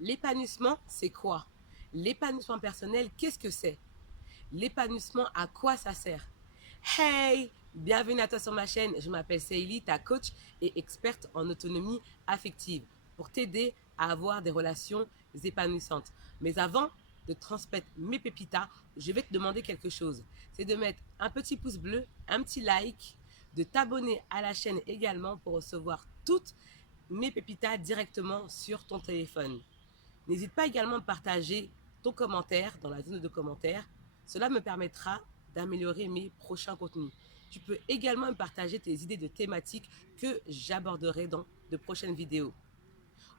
L'épanouissement, c'est quoi? L'épanouissement personnel, qu'est-ce que c'est? L'épanouissement, à quoi ça sert? Hey! Bienvenue à toi sur ma chaîne. Je m'appelle Seili, ta coach et experte en autonomie affective pour t'aider à avoir des relations épanouissantes. Mais avant de transmettre mes pépitas, je vais te demander quelque chose. C'est de mettre un petit pouce bleu, un petit like, de t'abonner à la chaîne également pour recevoir toutes mes pépitas directement sur ton téléphone. N'hésite pas également à partager ton commentaire dans la zone de commentaires. Cela me permettra d'améliorer mes prochains contenus. Tu peux également me partager tes idées de thématiques que j'aborderai dans de prochaines vidéos.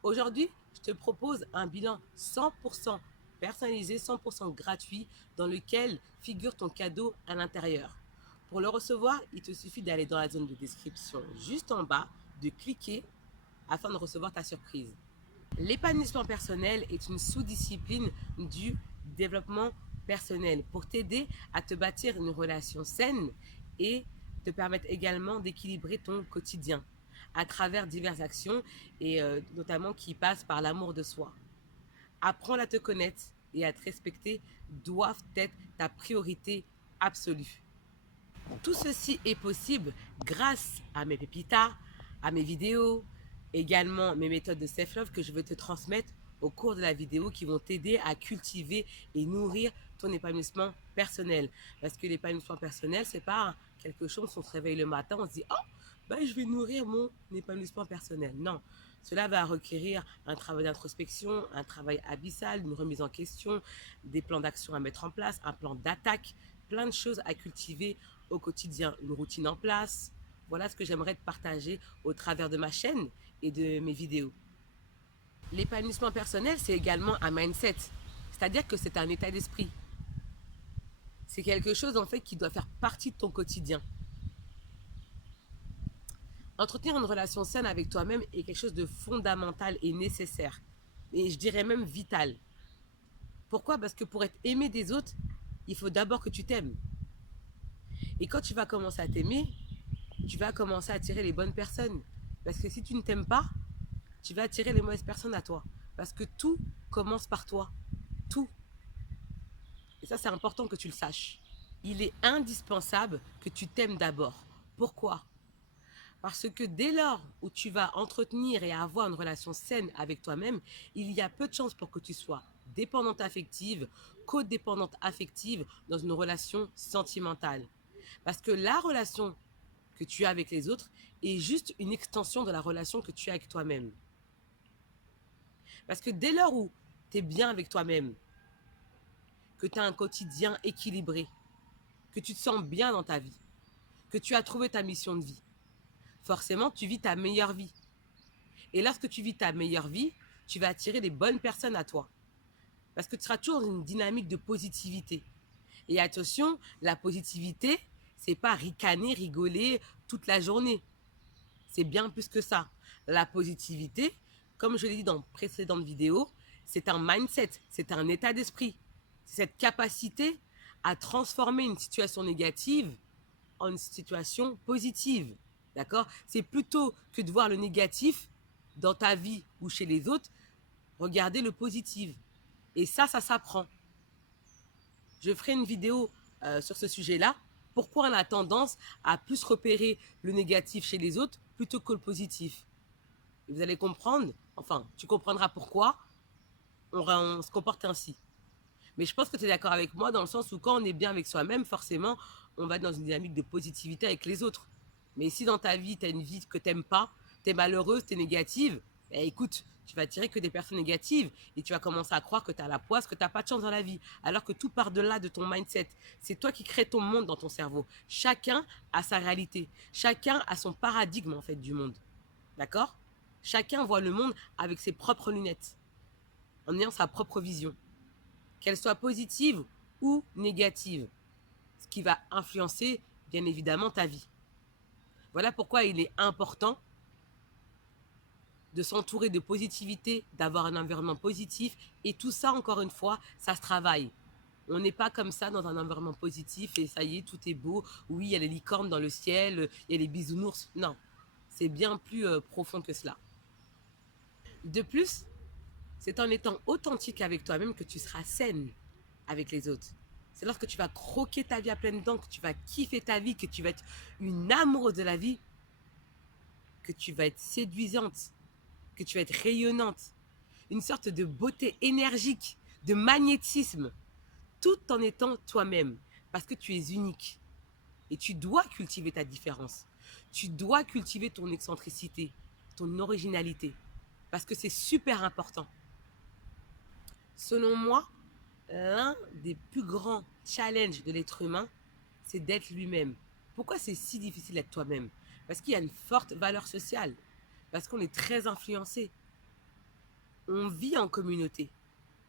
Aujourd'hui, je te propose un bilan 100% personnalisé, 100% gratuit, dans lequel figure ton cadeau à l'intérieur. Pour le recevoir, il te suffit d'aller dans la zone de description juste en bas, de cliquer afin de recevoir ta surprise. L'épanouissement personnel est une sous-discipline du développement personnel pour t'aider à te bâtir une relation saine et te permettre également d'équilibrer ton quotidien à travers diverses actions et notamment qui passent par l'amour de soi. Apprendre à te connaître et à te respecter doivent être ta priorité absolue. Tout ceci est possible grâce à mes pépitas, à mes vidéos, également mes méthodes de self-love que je veux te transmettre au cours de la vidéo qui vont t'aider à cultiver et nourrir ton épanouissement personnel. Parce que l'épanouissement personnel, c'est pas quelque chose, on se réveille le matin, on se dit « Oh, ben, je vais nourrir mon épanouissement personnel ». Non, cela va requérir un travail d'introspection, un travail abyssal, une remise en question, des plans d'action à mettre en place, un plan d'attaque, plein de choses à cultiver au quotidien, une routine en place. Voilà ce que j'aimerais te partager au travers de ma chaîne et de mes vidéos. L'épanouissement personnel, c'est également un mindset, c'est-à-dire que c'est un état d'esprit. C'est quelque chose en fait qui doit faire partie de ton quotidien. Entretenir une relation saine avec toi-même est quelque chose de fondamental et nécessaire, et je dirais même vital. Pourquoi? Parce que pour être aimé des autres, il faut d'abord que tu t'aimes. Et quand tu vas commencer à t'aimer, tu vas commencer à attirer les bonnes personnes. Parce que si tu ne t'aimes pas, tu vas attirer les mauvaises personnes à toi. Parce que tout commence par toi. Tout. Et ça, c'est important que tu le saches. Il est indispensable que tu t'aimes d'abord. Pourquoi? Parce que dès lors où tu vas entretenir et avoir une relation saine avec toi-même, il y a peu de chances pour que tu sois dépendante affective, codépendante affective dans une relation sentimentale. Parce que la relation que tu as avec les autres est juste une extension de la relation que tu as avec toi-même. Parce que dès lors où tu es bien avec toi-même, que tu as un quotidien équilibré, que tu te sens bien dans ta vie, que tu as trouvé ta mission de vie, forcément, tu vis ta meilleure vie. Et lorsque tu vis ta meilleure vie, tu vas attirer les bonnes personnes à toi. Parce que tu seras toujours dans une dynamique de positivité. Et attention, la positivité, c'est pas ricaner, rigoler toute la journée. C'est bien plus que ça. La positivité, comme je l'ai dit dans précédentes vidéos, c'est un mindset, c'est un état d'esprit. C'est cette capacité à transformer une situation négative en une situation positive. D'accord? C'est plutôt que de voir le négatif dans ta vie ou chez les autres, regarder le positif. Et ça s'apprend. Je ferai une vidéo sur ce sujet-là. Pourquoi on a tendance à plus repérer le négatif chez les autres plutôt que le positif. Et vous allez comprendre, enfin, tu comprendras pourquoi on se comporte ainsi. Mais je pense que tu es d'accord avec moi dans le sens où quand on est bien avec soi-même, forcément, on va être dans une dynamique de positivité avec les autres. Mais si dans ta vie, tu as une vie que tu n'aimes pas, tu es malheureuse, tu es négative, eh, écoute, tu vas attirer que des personnes négatives et tu vas commencer à croire que tu as la poisse, que tu n'as pas de chance dans la vie. Alors que tout part de là, de ton mindset. C'est toi qui crées ton monde dans ton cerveau. Chacun a sa réalité. Chacun a son paradigme en fait du monde. D'accord? Chacun voit le monde avec ses propres lunettes, en ayant sa propre vision, qu'elle soit positive ou négative, ce qui va influencer bien évidemment ta vie. Voilà pourquoi il est important de s'entourer de positivité, d'avoir un environnement positif, et tout ça, encore une fois, ça se travaille. On n'est pas comme ça dans un environnement positif et ça y est, tout est beau. Oui, il y a les licornes dans le ciel, il y a les bisounours. Non, c'est bien plus profond que cela. De plus, C'est en étant authentique avec toi-même que tu seras saine avec les autres. C'est lorsque tu vas croquer ta vie à pleines dents, que tu vas kiffer ta vie, que tu vas être une amoureuse de la vie, que tu vas être séduisante, que tu vas être rayonnante. Une sorte de beauté énergique, de magnétisme, tout en étant toi-même, parce que tu es unique. Et tu dois cultiver ta différence. Tu dois cultiver ton excentricité, ton originalité, parce que c'est super important. Selon moi, l'un des plus grands challenges de l'être humain, c'est d'être lui-même. Pourquoi c'est si difficile d'être toi-même? Parce qu'il y a une forte valeur sociale, parce qu'on est très influencé. On vit en communauté.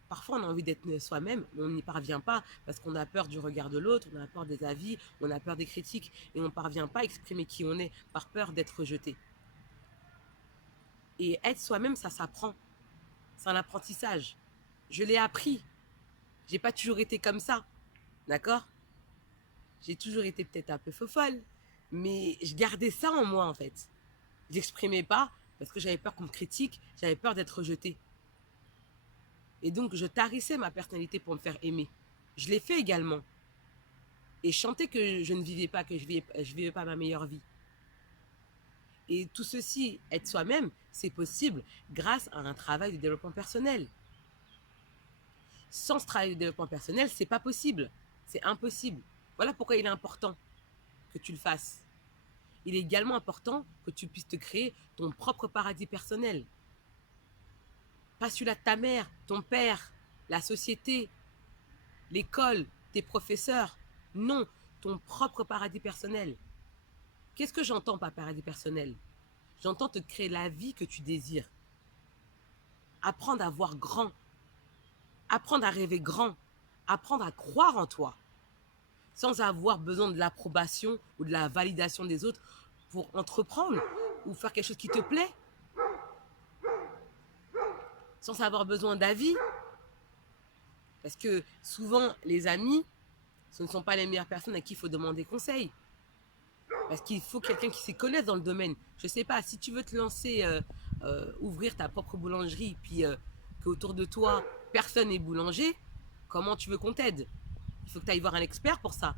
Parfois, on a envie d'être soi-même, mais on n'y parvient pas parce qu'on a peur du regard de l'autre, on a peur des avis, on a peur des critiques et on ne parvient pas à exprimer qui on est par peur d'être rejeté. Et être soi-même, ça s'apprend. C'est un apprentissage. Je l'ai appris. J'ai pas toujours été comme ça. D'accord? J'ai toujours été peut-être un peu fofolle, mais je gardais ça en moi en fait. Je l'exprimais pas parce que j'avais peur qu'on me critique, j'avais peur d'être rejetée. Et donc je tarissais ma personnalité pour me faire aimer. Je l'ai fait également. Et chanter que je ne vivais pas, que je vivais pas ma meilleure vie. Et tout ceci, être soi-même, c'est possible grâce à un travail de développement personnel. Sans ce travail de développement personnel, c'est pas possible. C'est impossible. Voilà pourquoi il est important que tu le fasses. Il est également important que tu puisses te créer ton propre paradis personnel. Pas celui-là de ta mère, ton père, la société, l'école, tes professeurs. Non, ton propre paradis personnel. Qu'est-ce que j'entends par paradis personnel? J'entends te créer la vie que tu désires. Apprendre à voir grand. Apprendre à rêver grand. Apprendre à croire en toi. Sans avoir besoin de l'approbation ou de la validation des autres pour entreprendre ou faire quelque chose qui te plaît. Sans avoir besoin d'avis. Parce que souvent, les amis, ce ne sont pas les meilleures personnes à qui il faut demander conseil. Parce qu'il faut quelqu'un qui s'y connaisse dans le domaine. Je ne sais pas, si tu veux te lancer, ouvrir ta propre boulangerie, puis qu'autour de toi, personne n'est boulanger, comment tu veux qu'on t'aide? Il faut que tu ailles voir un expert pour ça.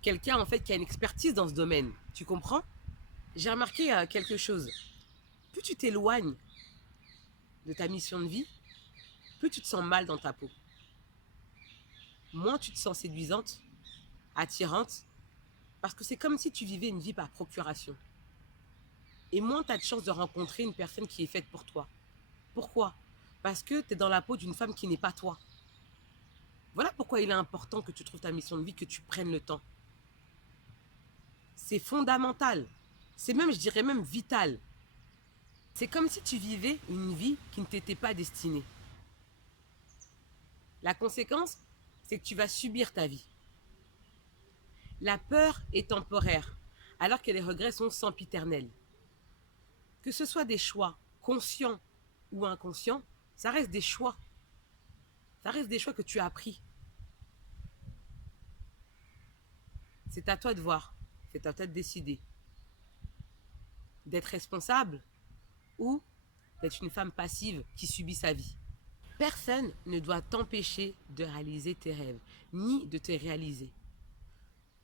Quelqu'un, en fait, qui a une expertise dans ce domaine. Tu comprends? J'ai remarqué quelque chose. Plus tu t'éloignes de ta mission de vie, plus tu te sens mal dans ta peau. Moins tu te sens séduisante, attirante, parce que c'est comme si tu vivais une vie par procuration. Et moins tu as de chances de rencontrer une personne qui est faite pour toi. Pourquoi? Parce que tu es dans la peau d'une femme qui n'est pas toi. Voilà pourquoi il est important que tu trouves ta mission de vie, que tu prennes le temps. C'est fondamental. C'est même, je dirais même vital. C'est comme si tu vivais une vie qui ne t'était pas destinée. La conséquence, c'est que tu vas subir ta vie. La peur est temporaire, alors que les regrets sont sempiternels. Que ce soit des choix conscients ou inconscients, ça reste des choix. Ça reste des choix que tu as pris. C'est à toi de voir, c'est à toi de décider. D'être responsable ou d'être une femme passive qui subit sa vie. Personne ne doit t'empêcher de réaliser tes rêves, ni de te réaliser.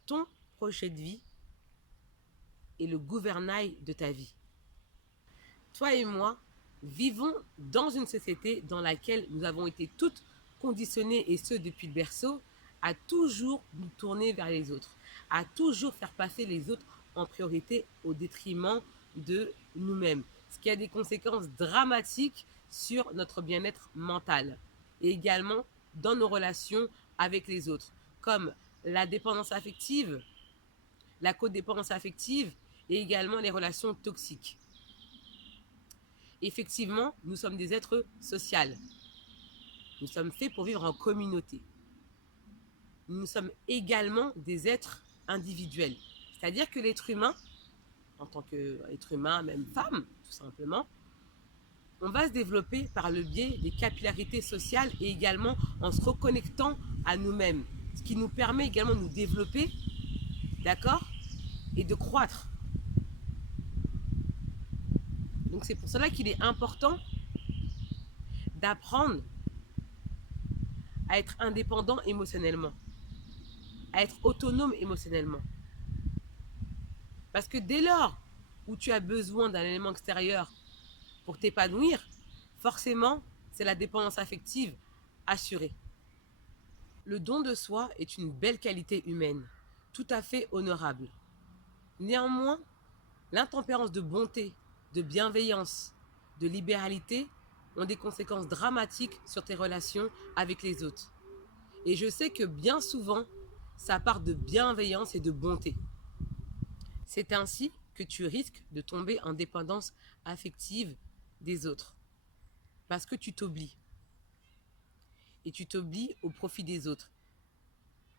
Ton projet de vie est le gouvernail de ta vie. Toi et moi vivons dans une société dans laquelle nous avons été toutes conditionnées, et ce depuis le berceau, à toujours nous tourner vers les autres, à toujours faire passer les autres en priorité au détriment de nous-mêmes, ce qui a des conséquences dramatiques sur notre bien-être mental et également dans nos relations avec les autres, comme la dépendance affective, la codépendance affective et également les relations toxiques. Effectivement, nous sommes des êtres sociaux. Nous sommes faits pour vivre en communauté. Nous sommes également des êtres individuels. C'est-à-dire que l'être humain, en tant qu'être humain, même femme, tout simplement, on va se développer par le biais des capillarités sociales et également en se reconnectant à nous-mêmes. Ce qui nous permet également de nous développer, d'accord, et de croître. Donc c'est pour cela qu'il est important d'apprendre à être indépendant émotionnellement, à être autonome émotionnellement. Parce que dès lors où tu as besoin d'un élément extérieur pour t'épanouir, forcément, c'est la dépendance affective assurée. Le don de soi est une belle qualité humaine, tout à fait honorable. Néanmoins, l'intempérance de bonté, de bienveillance, de libéralité ont des conséquences dramatiques sur tes relations avec les autres. Et je sais que bien souvent, ça part de bienveillance et de bonté. C'est ainsi que tu risques de tomber en dépendance affective des autres. Parce que tu t'oublies. Et tu t'oublies au profit des autres.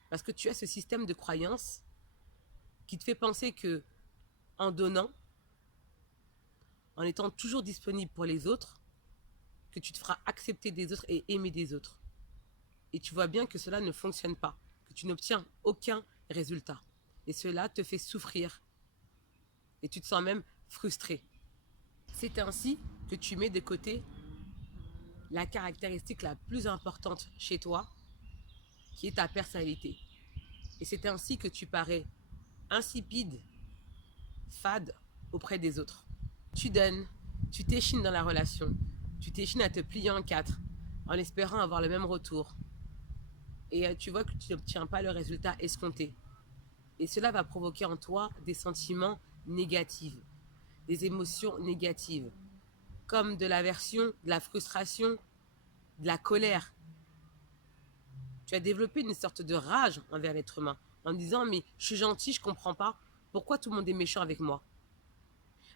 Parce que tu as ce système de croyance qui te fait penser que en donnant, en étant toujours disponible pour les autres, que tu te feras accepter des autres et aimer des autres. Et tu vois bien que cela ne fonctionne pas, que tu n'obtiens aucun résultat. Et cela te fait souffrir. Et tu te sens même frustré. C'est ainsi que tu mets de côté la caractéristique la plus importante chez toi, qui est ta personnalité. Et c'est ainsi que tu parais insipide, fade auprès des autres. Tu donnes, tu t'échines dans la relation, tu t'échines à te plier en quatre, en espérant avoir le même retour. Et tu vois que tu n'obtiens pas le résultat escompté. Et cela va provoquer en toi des sentiments négatifs, des émotions négatives, comme de l'aversion, de la frustration, de la colère. Tu as développé une sorte de rage envers l'être humain, en disant mais je suis gentil, je comprends pas, pourquoi tout le monde est méchant avec moi?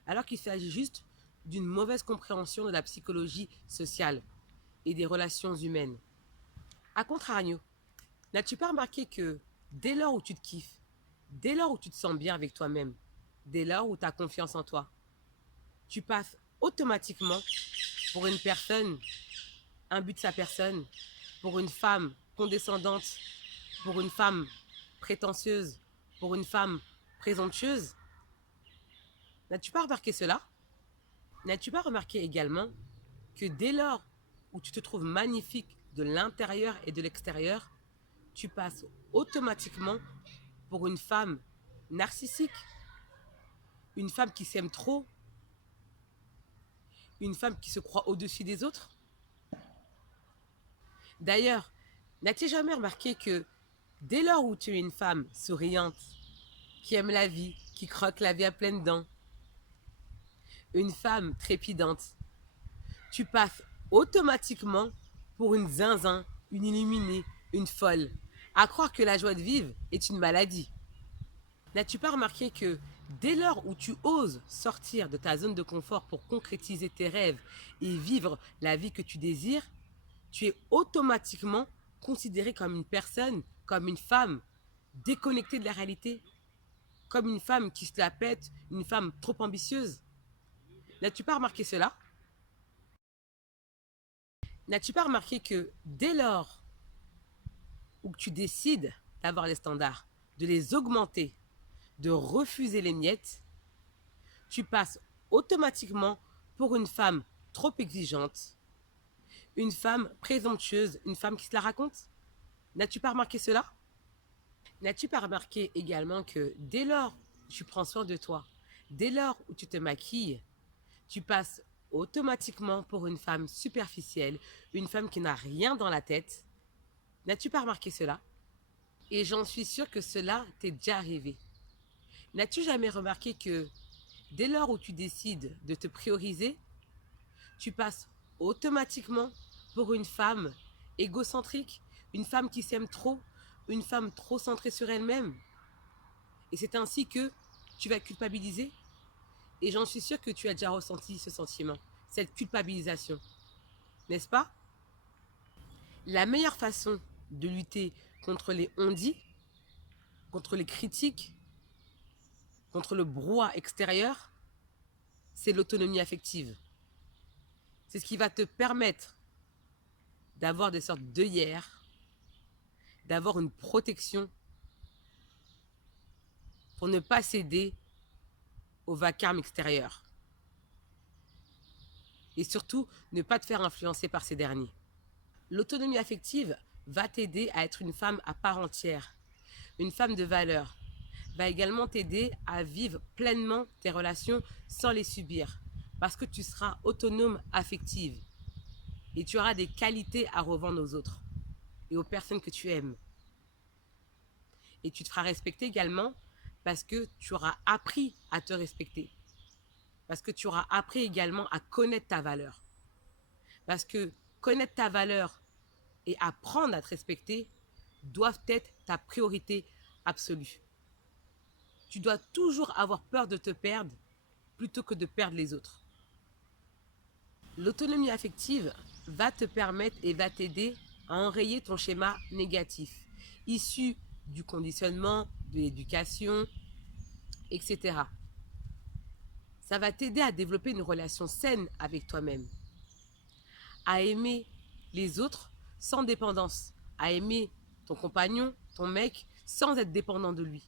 Alors qu'il s'agit juste d'une mauvaise compréhension de la psychologie sociale et des relations humaines. A contrario, n'as-tu pas remarqué que dès lors où tu te kiffes, dès lors où tu te sens bien avec toi-même, dès lors où tu as confiance en toi, tu passes automatiquement pour une personne, un but de sa personne, pour une femme condescendante, pour une femme prétentieuse, pour une femme présomptueuse? N'as-tu pas remarqué cela? N'as-tu pas remarqué également que dès lors où tu te trouves magnifique de l'intérieur et de l'extérieur, tu passes automatiquement pour une femme narcissique, une femme qui s'aime trop, une femme qui se croit au-dessus des autres? D'ailleurs, n'as-tu jamais remarqué que dès lors où tu es une femme souriante, qui aime la vie, qui croque la vie à pleines dents, une femme trépidante, tu passes automatiquement pour une zinzin, une illuminée, une folle, à croire que la joie de vivre est une maladie. N'as-tu pas remarqué que dès lors où tu oses sortir de ta zone de confort pour concrétiser tes rêves et vivre la vie que tu désires, tu es automatiquement considéré comme une personne, comme une femme déconnectée de la réalité, comme une femme qui se la pète, une femme trop ambitieuse? N'as-tu pas remarqué cela? N'as-tu pas remarqué que dès lors où tu décides d'avoir les standards, de les augmenter, de refuser les miettes, tu passes automatiquement pour une femme trop exigeante, une femme présomptueuse, une femme qui se la raconte? N'as-tu pas remarqué cela? N'as-tu pas remarqué également que dès lors où tu prends soin de toi, dès lors où tu te maquilles, tu passes automatiquement pour une femme superficielle, une femme qui n'a rien dans la tête? N'as-tu pas remarqué cela? Et j'en suis sûre que cela t'est déjà arrivé. N'as-tu jamais remarqué que dès lors où tu décides de te prioriser, tu passes automatiquement pour une femme égocentrique, une femme qui s'aime trop, une femme trop centrée sur elle-même? Et c'est ainsi que tu vas culpabiliser. Et j'en suis sûre que tu as déjà ressenti ce sentiment, cette culpabilisation, n'est-ce pas? La meilleure façon de lutter contre les on-dit, contre les critiques, contre le brouhaha extérieur, c'est l'autonomie affective. C'est ce qui va te permettre d'avoir des sortes d'œillères, d'avoir une protection pour ne pas céder au vacarme extérieur. et surtout ne pas te faire influencer par ces derniers. L'autonomie affective va t'aider à être une femme à part entière, une femme de valeur, va également t'aider à vivre pleinement tes relations sans les subir, parce que tu seras autonome affective et tu auras des qualités à revendre aux autres et aux personnes que tu aimes. Et tu te feras respecter également parce que tu auras appris à te respecter, parce que tu auras appris également à connaître ta valeur. Parce que connaître ta valeur et apprendre à te respecter doivent être ta priorité absolue. Tu dois toujours avoir peur de te perdre plutôt que de perdre les autres. L'autonomie affective va te permettre et va t'aider à enrayer ton schéma négatif, issu du conditionnement, de l'éducation, etc. Ça va t'aider à développer une relation saine avec toi-même, à aimer les autres sans dépendance, à aimer ton compagnon, ton mec, sans être dépendant de lui.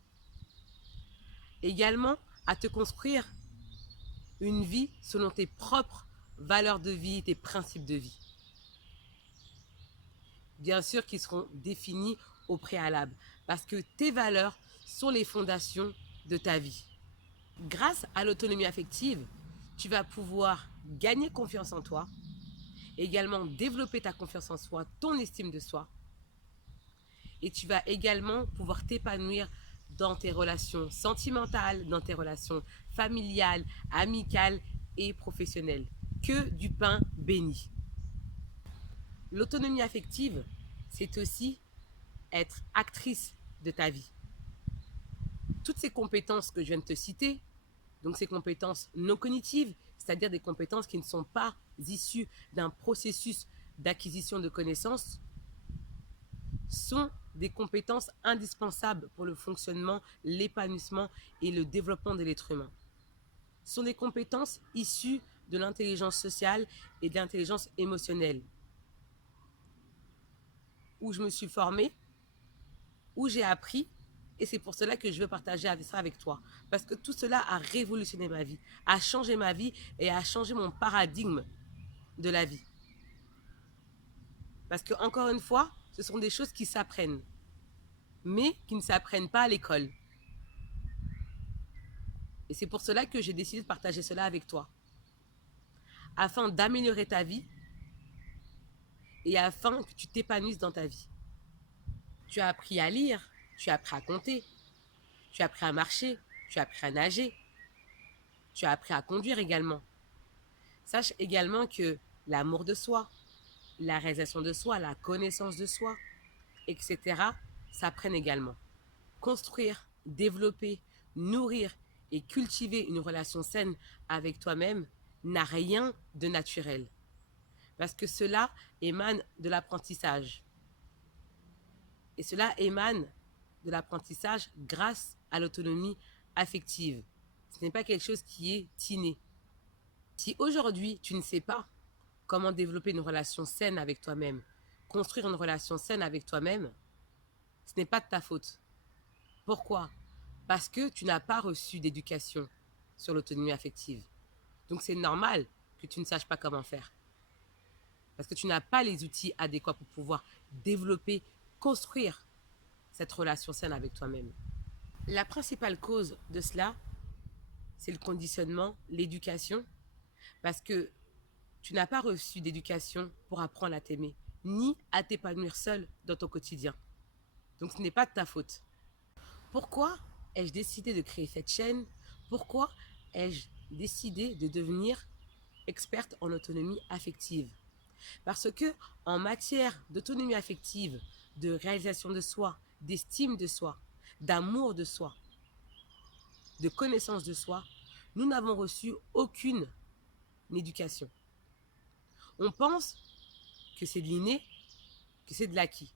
Également, à te construire une vie selon tes propres valeurs de vie, tes principes de vie. Bien sûr qu'ils seront définis au préalable, parce que tes valeurs sont les fondations de ta vie. Grâce à l'autonomie affective, tu vas pouvoir gagner confiance en toi, également développer ta confiance en soi, ton estime de soi, et tu vas également pouvoir t'épanouir dans tes relations sentimentales, dans tes relations familiales, amicales et professionnelles. Que du pain béni. L'autonomie affective, c'est aussi être actrice de ta vie. Toutes ces compétences que je viens de te citer, donc ces compétences non cognitives, c'est-à-dire des compétences qui ne sont pas issues d'un processus d'acquisition de connaissances, sont des compétences indispensables pour le fonctionnement, l'épanouissement et le développement de l'être humain. Ce sont des compétences issues de l'intelligence sociale et de l'intelligence émotionnelle, où je me suis formée, où j'ai appris, et c'est pour cela que je veux partager ça avec toi. Parce que tout cela a révolutionné ma vie, a changé ma vie et a changé mon paradigme de la vie. Parce que, encore une fois, ce sont des choses qui s'apprennent, mais qui ne s'apprennent pas à l'école. Et c'est pour cela que j'ai décidé de partager cela avec toi, afin d'améliorer ta vie et afin que tu t'épanouisses dans ta vie. Tu as appris à lire, tu as appris à compter, tu as appris à marcher, tu as appris à nager, tu as appris à conduire également. Sache également que l'amour de soi, la réalisation de soi, la connaissance de soi, etc., s'apprennent également. Construire, développer, nourrir et cultiver une relation saine avec toi-même n'a rien de naturel. Parce que cela émane de l'apprentissage. Et cela émane de l'apprentissage grâce à l'autonomie affective. Ce n'est pas quelque chose qui est inné. Si aujourd'hui tu ne sais pas comment développer une relation saine avec toi-même, construire une relation saine avec toi-même, ce n'est pas de ta faute. Pourquoi? Parce que tu n'as pas reçu d'éducation sur l'autonomie affective. Donc c'est normal que tu ne saches pas comment faire. Parce que tu n'as pas les outils adéquats pour pouvoir développer, construire cette relation saine avec toi-même. La principale cause de cela, c'est le conditionnement, l'éducation, parce que tu n'as pas reçu d'éducation pour apprendre à t'aimer, ni à t'épanouir seul dans ton quotidien. Donc ce n'est pas de ta faute. Pourquoi ai-je décidé de créer cette chaîne? Pourquoi ai-je décidé de devenir experte en autonomie affective? Parce que en matière d'autonomie affective, de réalisation de soi, d'estime de soi, d'amour de soi, de connaissance de soi, nous n'avons reçu aucune éducation. On pense que c'est de l'inné, que c'est de l'acquis.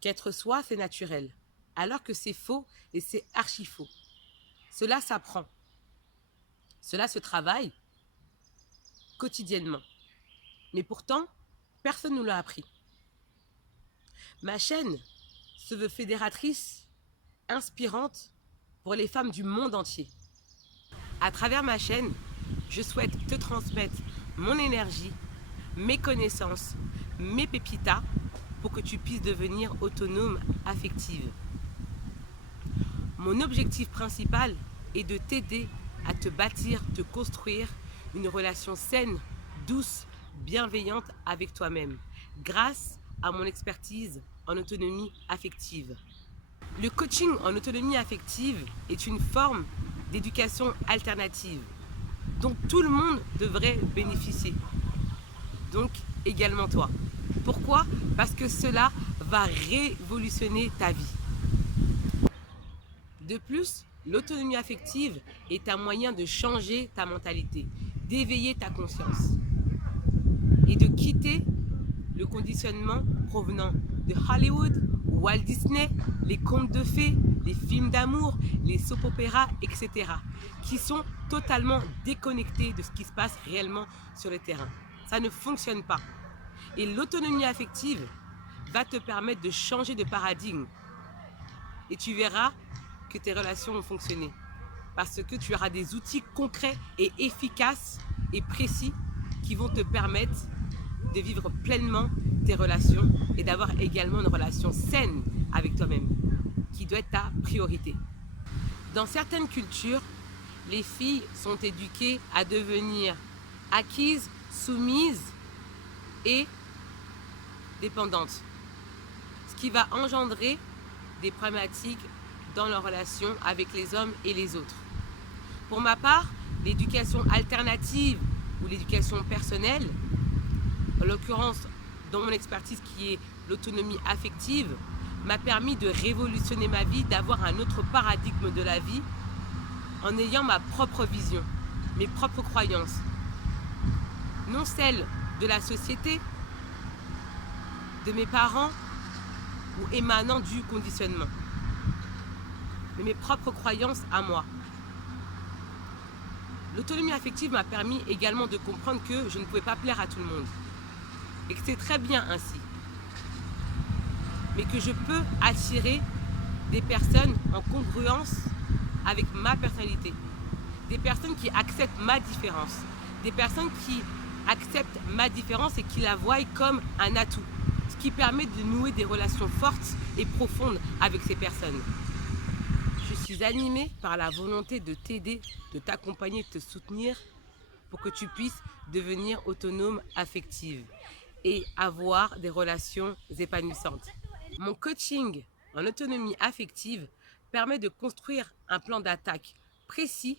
Qu'être soi, c'est naturel. Alors que c'est faux et c'est archi faux. Cela s'apprend. Cela se travaille quotidiennement. Mais pourtant, personne ne nous l'a appris. Ma chaîne se veut fédératrice, inspirante pour les femmes du monde entier. À travers ma chaîne, je souhaite te transmettre mon énergie, mes connaissances, mes pépitas pour que tu puisses devenir autonome affective. Mon objectif principal est de t'aider à te bâtir, te construire une relation saine, douce, bienveillante avec toi-même, grâce à mon expertise en autonomie affective. Le coaching en autonomie affective est une forme d'éducation alternative dont tout le monde devrait bénéficier. Donc également toi. Pourquoi? Parce que cela va révolutionner ta vie. De plus, l'autonomie affective est un moyen de changer ta mentalité, d'éveiller ta conscience et de quitter le conditionnement provenant de Hollywood, Walt Disney, les contes de fées, les films d'amour, les soap-opéras, etc. qui sont totalement déconnectés de ce qui se passe réellement sur le terrain. Ça ne fonctionne pas. Et l'autonomie affective va te permettre de changer de paradigme. Et tu verras que tes relations vont fonctionner. Parce que tu auras des outils concrets et efficaces et précis qui vont te permettre de vivre pleinement tes relations et d'avoir également une relation saine avec toi-même, qui doit être ta priorité. Dans certaines cultures, les filles sont éduquées à devenir acquises, soumises et dépendantes, ce qui va engendrer des problématiques dans leur relation avec les hommes et les autres. Pour ma part, l'éducation alternative ou l'éducation personnelle, en l'occurrence dans mon expertise qui est l'autonomie affective, m'a permis de révolutionner ma vie, d'avoir un autre paradigme de la vie en ayant ma propre vision, mes propres croyances. Non celles de la société, de mes parents ou émanant du conditionnement, mais mes propres croyances à moi. L'autonomie affective m'a permis également de comprendre que je ne pouvais pas plaire à tout le monde et que c'est très bien ainsi, mais que je peux attirer des personnes en congruence avec ma personnalité, des personnes qui acceptent ma différence, des personnes qui acceptent ma différence et qui la voient comme un atout, ce qui permet de nouer des relations fortes et profondes avec ces personnes. Je suis animée par la volonté de t'aider, de t'accompagner, de te soutenir pour que tu puisses devenir autonome affective et avoir des relations épanouissantes. Mon coaching en autonomie affective permet de construire un plan d'attaque précis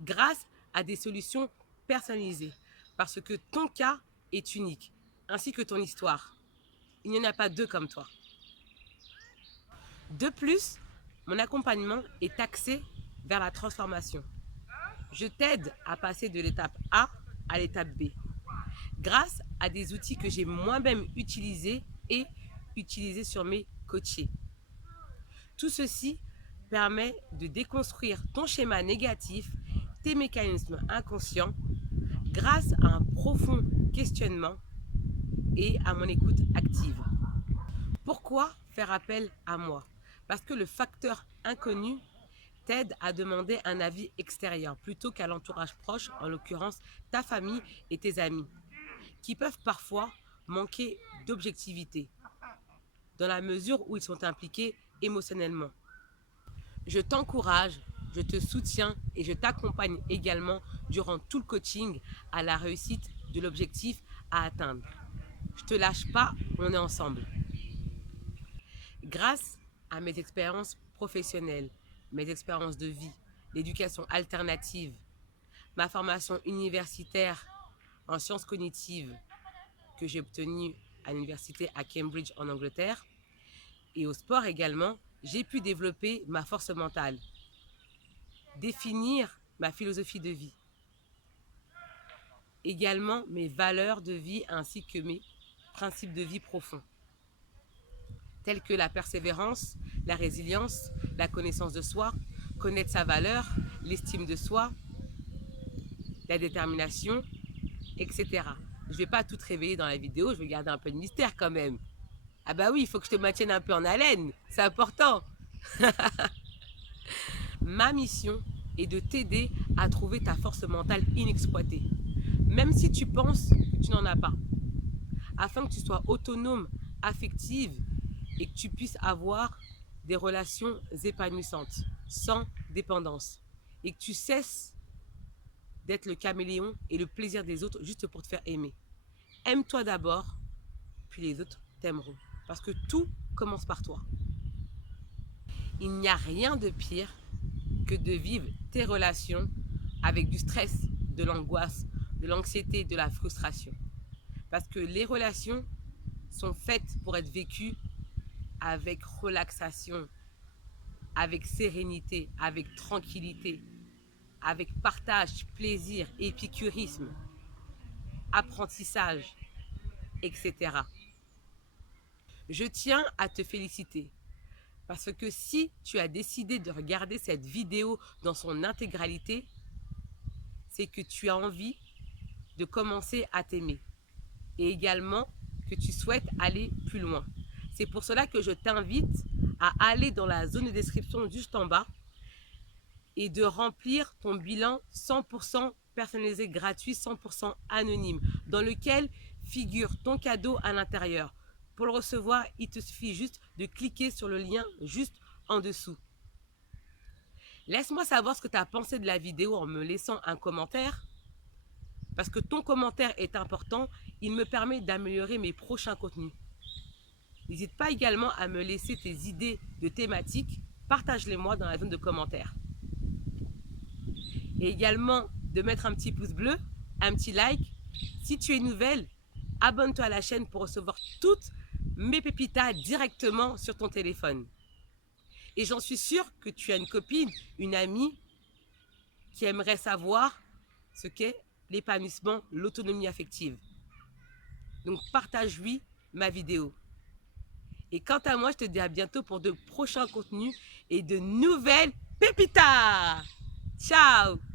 grâce à des solutions personnalisées parce que ton cas est unique, ainsi que ton histoire. Il n'y en a pas deux comme toi. De plus, mon accompagnement est axé vers la transformation. Je t'aide à passer de l'étape A à l'étape B grâce à des outils que j'ai moi-même utilisés et utilisés sur mes coachés. Tout ceci permet de déconstruire ton schéma négatif, tes mécanismes inconscients, grâce à un profond questionnement et à mon écoute active. Pourquoi faire appel à moi? Parce que le facteur inconnu t'aide à demander un avis extérieur plutôt qu'à l'entourage proche, en l'occurrence ta famille et tes amis, qui peuvent parfois manquer d'objectivité dans la mesure où ils sont impliqués émotionnellement. Je t'encourage, je te soutiens et je t'accompagne également durant tout le coaching à la réussite de l'objectif à atteindre. Je ne te lâche pas, on est ensemble. Grâce à mes expériences professionnelles, mes expériences de vie, l'éducation alternative, ma formation universitaire en sciences cognitives que j'ai obtenue à l'université à Cambridge en Angleterre et au sport également, j'ai pu développer ma force mentale, définir ma philosophie de vie, également mes valeurs de vie ainsi que mes principes de vie profonds, tels que la persévérance, la résilience, la connaissance de soi, connaître sa valeur, l'estime de soi, la détermination, etc. Je ne vais pas tout révéler dans la vidéo, je vais garder un peu de mystère quand même. Ah bah oui, il faut que je te maintienne un peu en haleine, c'est important. Ma mission est de t'aider à trouver ta force mentale inexploitée, même si tu penses que tu n'en as pas, afin que tu sois autonome, affective et que tu puisses avoir des relations épanouissantes, sans dépendance, et que tu cesses d'être le caméléon et le plaisir des autres juste pour te faire aimer. Aime-toi d'abord, puis les autres t'aimeront. Parce que tout commence par toi. Il n'y a rien de pire que de vivre tes relations avec du stress, de l'angoisse, de l'anxiété, de la frustration. Parce que les relations sont faites pour être vécues avec relaxation, avec sérénité, avec tranquillité, avec partage, plaisir, épicurisme, apprentissage, etc. Je tiens à te féliciter parce que si tu as décidé de regarder cette vidéo dans son intégralité, c'est que tu as envie de commencer à t'aimer et également que tu souhaites aller plus loin. C'est pour cela que je t'invite à aller dans la zone de description juste en bas et de remplir ton bilan 100% personnalisé, gratuit, 100% anonyme, dans lequel figure ton cadeau à l'intérieur. Pour le recevoir, il te suffit juste de cliquer sur le lien juste en dessous. Laisse-moi savoir ce que tu as pensé de la vidéo en me laissant un commentaire, parce que ton commentaire est important, il me permet d'améliorer mes prochains contenus. N'hésite pas également à me laisser tes idées de thématiques, partage-les-moi dans la zone de commentaires. Et également de mettre un petit pouce bleu, un petit like. Si tu es nouvelle, abonne-toi à la chaîne pour recevoir toutes mes pépitas directement sur ton téléphone. Et j'en suis sûre que tu as une copine, une amie qui aimerait savoir ce qu'est l'épanouissement, l'autonomie affective. Donc partage-lui ma vidéo. Et quant à moi, je te dis à bientôt pour de prochains contenus et de nouvelles pépitas. Ciao!